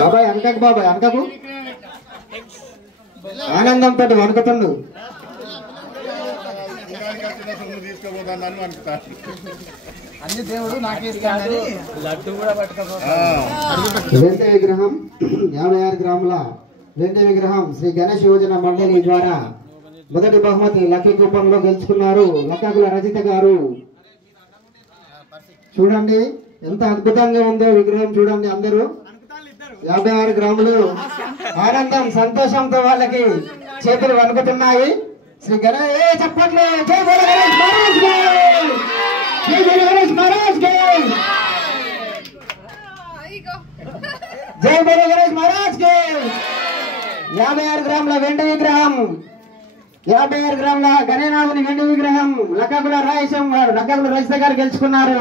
బాబాయ్ వెనకకు, బాబాయ్ వెనకకు. ఆనందంతో వణుకుతుండు. అన్ని దేవుడు నాకే ఇస్తానని లడ్డు కూడా వెండి విగ్రహం 56 గ్రాముల వెండి విగ్రహం శ్రీ గణేష్ యోజన మండలి ద్వారా మొదటి బహుమతి లక్కీ కూపంలో గెలుచుకున్నారు లక్కకుల రజిత గారు. చూడండి ఎంత అద్భుతంగా ఉందో విగ్రహం. చూడండి అందరూ 56 గ్రాములు. ఆనందం సంతోషంతో వాళ్ళకి చేతులు వణుకుతున్నాయి. శ్రీ గణేష్ చెప్పట్లే. జై బోలో గణేష్ మహారాజ్ కి, జై బోలో గణేష్ మహారాజ్ కి, జై బోలో గణేష్ మహారాజ్ కి. 56 గ్రాముల వెండి విగ్రహం, 56 గ్రాముల గణేనాథుని వెండి విగ్రహం లక్కకుల రాయసం గారు, లక్కకుల రజిత గారు గెలుచుకున్నారు.